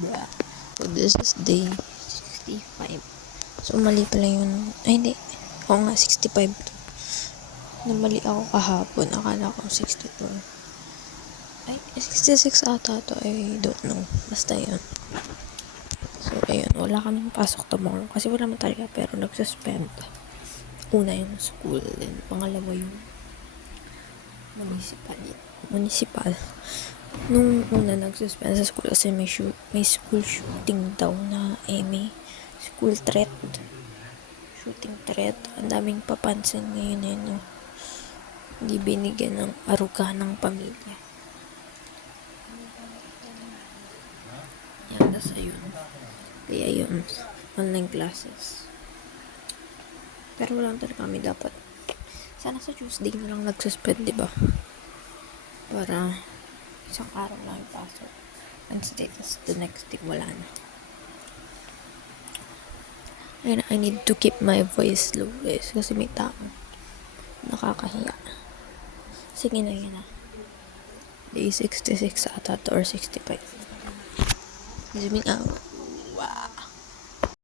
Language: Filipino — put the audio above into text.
Blah. So, this is day 65. So, mali pala yun. Ay, hindi. Oo nga, 65 to. Namali ako kahapon. Akala ko 64. Ay, 66 ata to. I don't know. Basta yun. So, ayun. Wala kaming pasok tomorrow. Kasi wala man talaga. Pero nagsuspend. Una yung school. Then, pangalawa yung municipal. Nung una nagsuspend sa school kasi may school shooting daw na may school threat. Shooting threat. Ang daming papansin ngayon no? Hindi binigyan ng aruga ng pamilya. Yan, tas ayun. Kaya yun, online classes. Pero wala talaga kami dapat. Sana sa Tuesday na lang nagsuspend, diba? Para isang araw lang yung pasok. Wednesday, tas the next day, wala na. And I need to keep my voice low, guys. Kasi may tao. Nakakahiya. Sige na, yun na. Day 66 ata to or 65. Zooming out. Wow.